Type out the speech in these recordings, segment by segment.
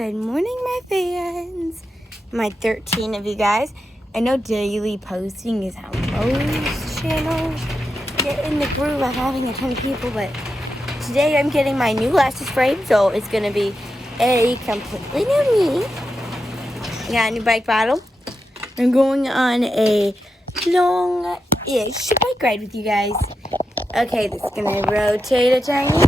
Good morning, my fans. My 13 of you guys. I know daily posting is how most channels get in the groove of having a ton of people, but today I'm getting my new glasses framed, so it's going to be a completely new me. I got a new bike bottle. I'm going on a long-ish bike ride with you guys. Okay, this is going to rotate a tiny.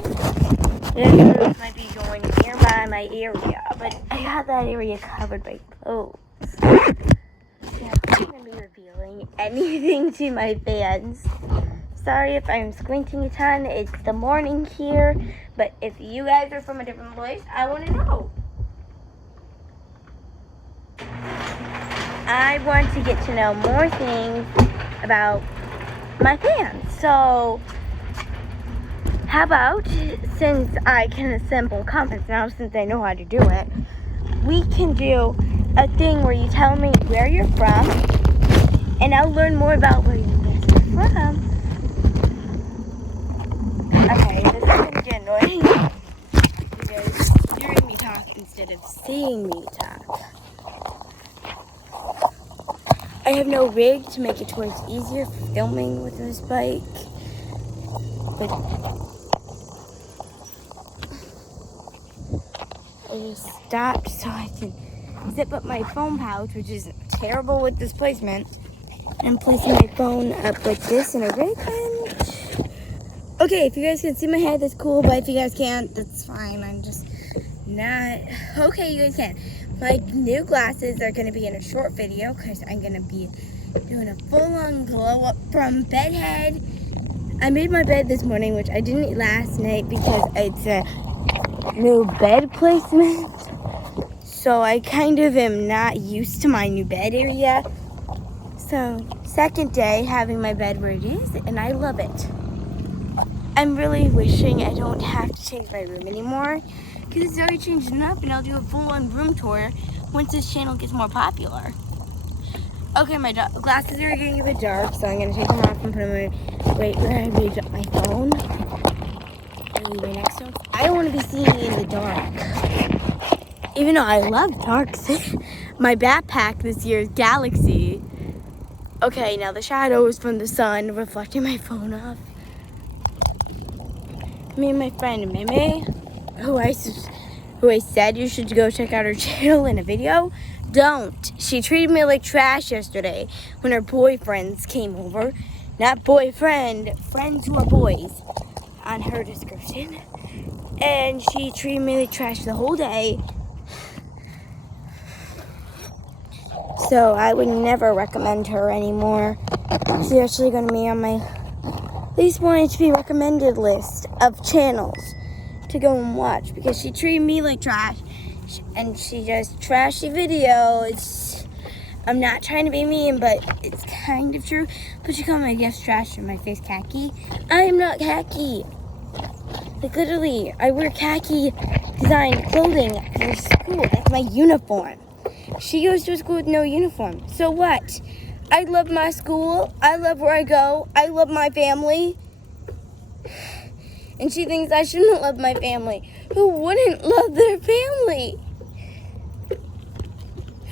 This might be going nearby my area, but I got that area covered by clothes. Yeah, I'm not going to be revealing anything to my fans. Sorry if I'm squinting a ton. It's the morning here, but if you guys are from a different place, I want to know. I want to get to know more things about my fans. So how about, since I can assemble comments now, since I know how to do it, we can do a thing where you tell me where you're from, and I'll learn more about where you guys are from. Okay, this is going to get annoying because you're hearing me talk instead of seeing me talk. I have no rig to make it to where it's easier for filming with this bike, but I just stopped so I can zip up my phone pouch, which is terrible with this placement. I'm placing my phone up like this in a rig bench. Okay, if you guys can see my head, that's cool, but if you guys can't, that's fine. I'm just not... Okay, you guys can. My new glasses are going to be in a short video because I'm going to be doing a full-on glow-up from bed head. I made my bed this morning, which I didn't last night because it's a new bed placement. So I kind of am not used to my new bed area. So, second day having my bed where it is, and I love it. I'm really wishing I don't have to change my room anymore, because it's already changed enough, and I'll do a full-on room tour once this channel gets more popular. Okay, my glasses are getting a bit dark, so I'm going to take them off and put them right where I raised up my phone. Right next to them. I don't want to be seeing in the dark. Even though I love dark. My backpack this year is Galaxy. Okay, now the shadows from the sun reflecting my phone off. Me and my friend Meme, who I said you should go check out her channel in a video, don't. She treated me like trash yesterday when her boyfriends came over. Not boyfriend, friends who are boys on her description. And she treated me like trash the whole day. So I would never recommend her anymore. She's actually going to be on my least wanted to be recommended list of channels to go and watch because she treated me like trash and she does trashy videos. I'm not trying to be mean, but it's kind of true. But she called my gifts trash and my face khaki. I am not khaki. Like literally, I wear khaki designed clothing for school. That's my uniform. She goes to a school with no uniform. So what? I love my school. I love where I go. I love my family. And she thinks I shouldn't love my family. Who wouldn't love their family?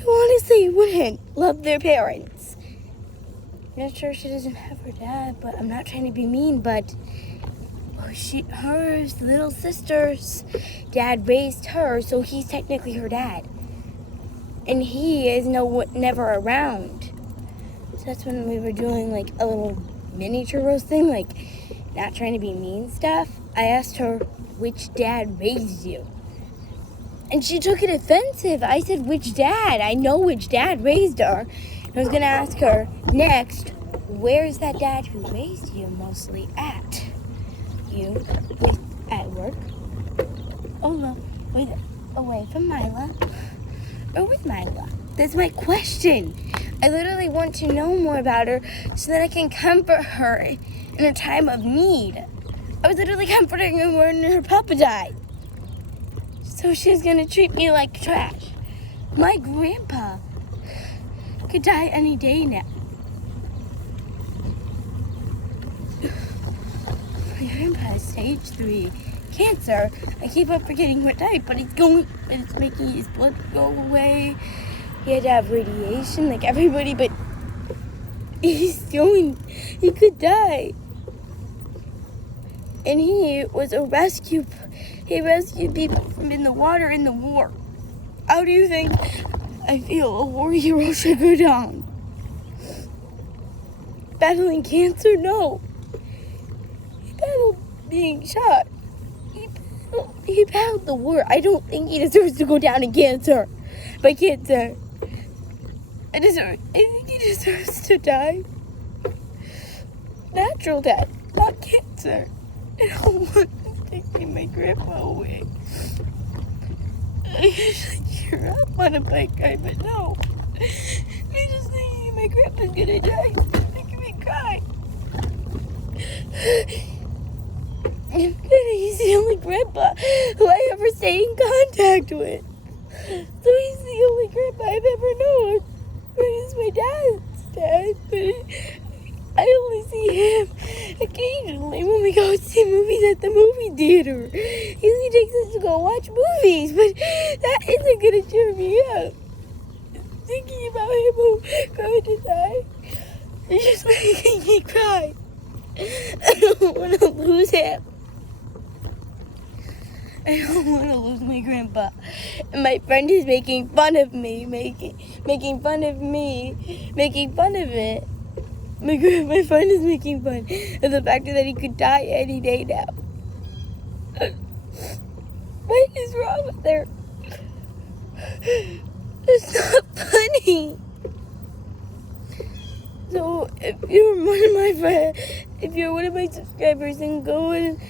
Who honestly wouldn't love their parents? I'm not sure she doesn't have her dad, but I'm not trying to be mean, but her little sister's dad raised her, so he's technically her dad. And he is never around. So that's when we were doing like a little miniature roast thing, like not trying to be mean stuff. I asked her, which dad raised you? And she took it offensive. I said, which dad? I know which dad raised her. I was going to ask her next, where's that dad who raised you mostly at? You at work? Oh no, away from Mila? Or with Mila? That's my question. I literally want to know more about her so that I can comfort her in a time of need. I was literally comforting her when her papa died. So she's gonna treat me like trash. My grandpa could die any day now. My grandpa has stage 3 cancer. I keep on forgetting what type, but it's making his blood go away. He had to have radiation like everybody, but he could die. And he rescued people from in the water in the war. How do you think I feel a war hero should go down? Battling cancer? No. He battled being shot. He battled the war. I don't think he deserves to go down in cancer. By cancer. I think he deserves to die. Natural death, not cancer. I don't want to take my grandpa away. I usually cheer up on a bike ride, but no. Me just thinking my grandpa's gonna die is making me cry. And he's the only grandpa who I ever stay in contact with. So he's the only grandpa I've ever known. But he's my dad's dad. But I only see him occasionally when we go see movies at the movie theater. He only takes us to go watch movies, but that isn't gonna cheer me up. Thinking about him going to die is just making me cry. I don't want to lose him. I don't want to lose my grandpa. And my friend is making fun of me, making fun of it. My friend is making fun of the fact that he could die any day now. What is wrong with her? It's not funny. So if you're one of my subscribers, then go and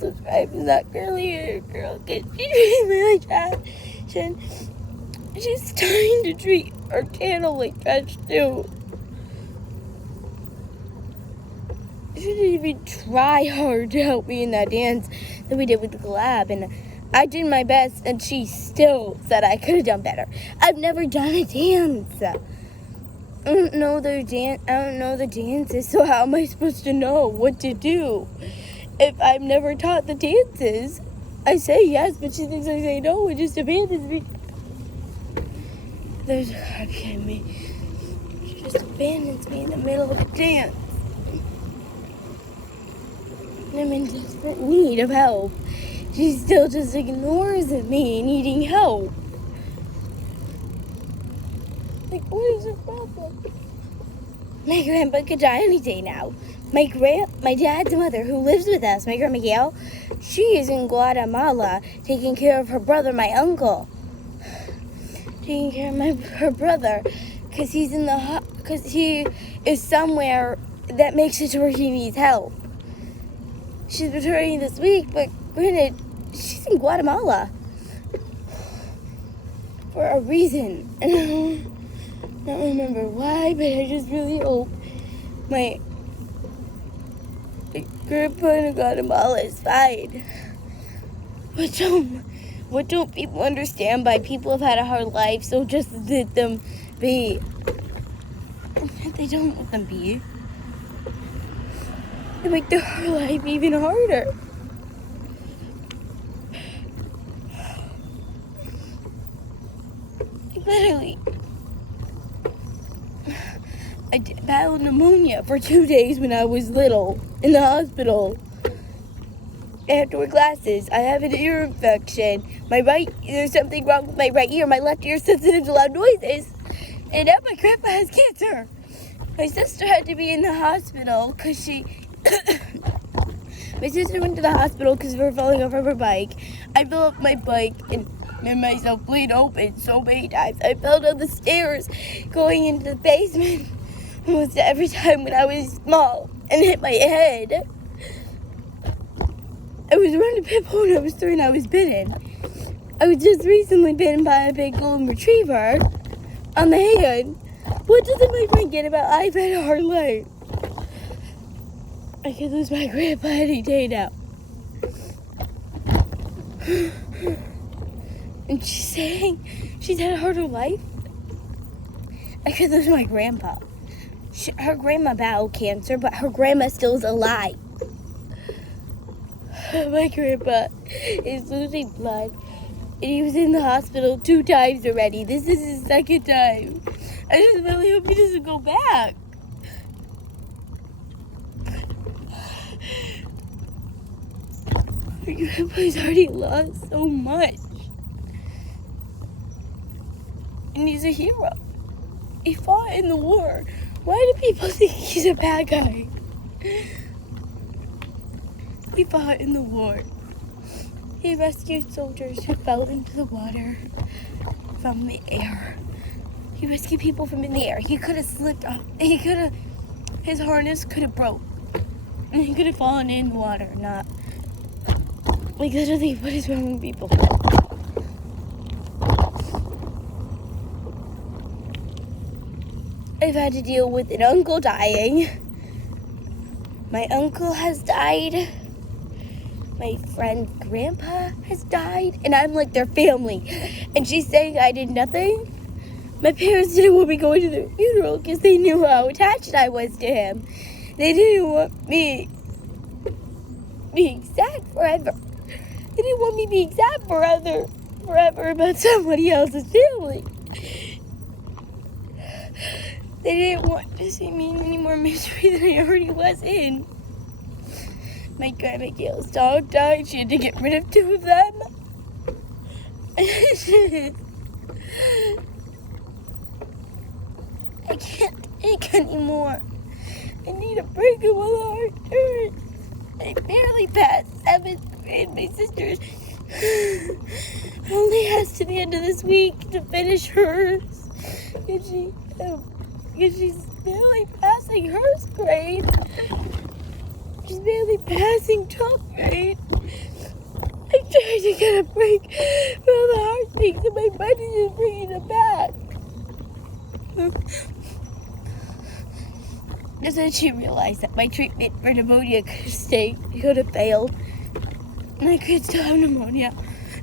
subscribe to that girly girl, because she's really trash. She's trying to treat our channel like trash too. She didn't even try hard to help me in that dance that we did with the collab, and I did my best, and she still said I could have done better. I've never done a dance. I don't know the dances, so how am I supposed to know what to do? If I've never taught the dances, I say yes, but she thinks I say no, and just abandons me. There's a cop behind me. She just abandons me in the middle of a dance. And I'm in desperate need of help. She still just ignores me needing help. Like, what is her problem? My grandpa could die any day now. My dad's mother, who lives with us, my Grandma Gail, she is in Guatemala taking care of her brother, my uncle. Taking care of her brother, because he is somewhere that makes it to where he needs help. She's returning this week, but granted, she's in Guatemala for a reason. And I don't remember why, but I just really hope my grandpa in Guatemala is fine. What don't people understand by people have had a hard life, so just let them be. They don't let them be. They make their hard life even harder. Literally. I battled pneumonia for 2 days when I was little in the hospital. I have to wear glasses. I have an ear infection. There's something wrong with my right ear. My left ear is sensitive to loud noises. And now my grandpa has cancer. My sister had to be in the hospital because my sister went to the hospital because of her falling off of her bike. I fell off my bike and made myself bleed open so many times. I fell down the stairs going into the basement almost every time when I was small and hit my head. I was running a pit bull when I was 3 and I was bitten. I was just recently bitten by a big golden retriever on the hand. What doesn't my friend get about I've had a hard life? I could lose my grandpa any day now. And she's saying she's had a harder life? I could lose my grandpa. Her grandma battled cancer, but her grandma still is alive. My grandpa is losing blood, and he was in the hospital 2 times already. This is his 2nd time. I just really hope he doesn't go back. My grandpa's already lost so much. And he's a hero. He fought in the war. Why do people think he's a bad guy? He fought in the war. He rescued soldiers who fell into the water from the air. He rescued people from in the air. He could have slipped off. His harness could have broke. And he could have fallen in the water, not. Like, literally, what is wrong with people? I've had to deal with an uncle dying. My uncle has died. My friend's grandpa has died. And I'm like their family. And she's saying I did nothing. My parents didn't want me going to the funeral because they knew how attached I was to him. They didn't want me being sad forever. They didn't want me being sad forever about somebody else's family. They didn't want to see me in any more misery than I already was in. My grandma Gail's dog died. She had to get rid of 2 of them. I can't take anymore. I need a break of my heart. I barely passed 7th grade. My sister only has to the end of this week to finish hers. And she's barely passing her grade. She's barely passing 12th grade. I'm trying to get a break from the hard things, and my body is bringing it back. Just then she realized that my treatment for pneumonia could have failed. And I could still have pneumonia.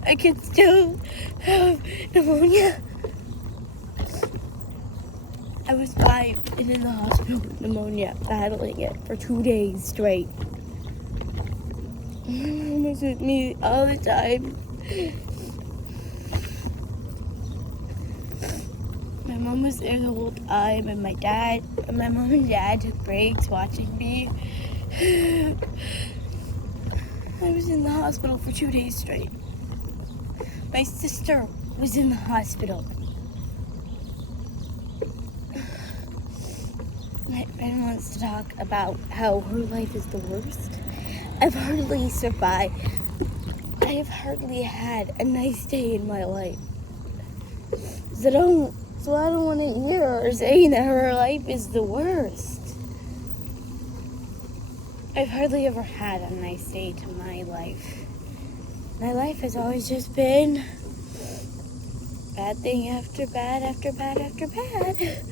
I could still have pneumonia. I was 5 and in the hospital with pneumonia, battling it for 2 days straight. My mom was with me all the time. My mom was there the whole time, and my mom and dad took breaks watching me. I was in the hospital for 2 days straight. My sister was in the hospital. My friend wants to talk about how her life is the worst. I've hardly survived. I have hardly had a nice day in my life. So I don't want to hear her saying that her life is the worst. I've hardly ever had a nice day to my life. My life has always just been bad thing after bad after bad after bad.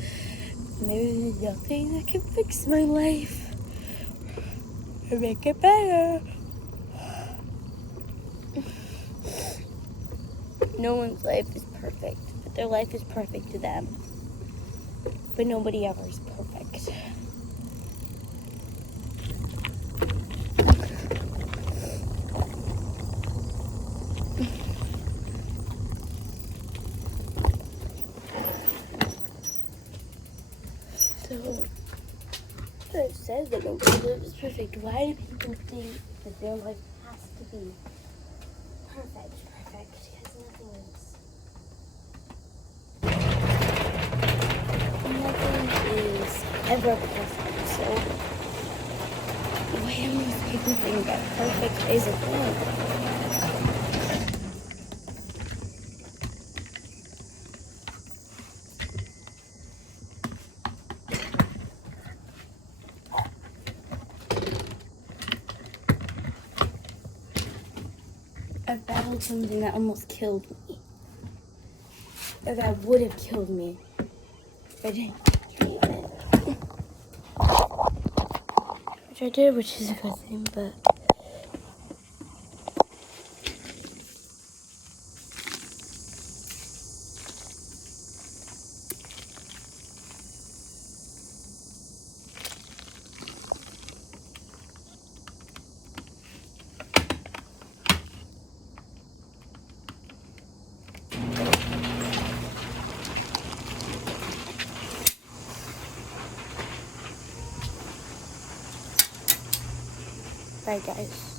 And there's nothing that can fix my life or make it better. No one's life is perfect, but their life is perfect to them. But nobody ever is perfect. So, it says that nobody's life is perfect. Why do people think that their life has to be perfect? Because nothing is. Nothing is ever perfect. So, why do most people think that perfect is a thing? I battled something that almost killed me. Or that would have killed me. If I didn't do it. Which I did, which is a good thing, but... Bye, guys.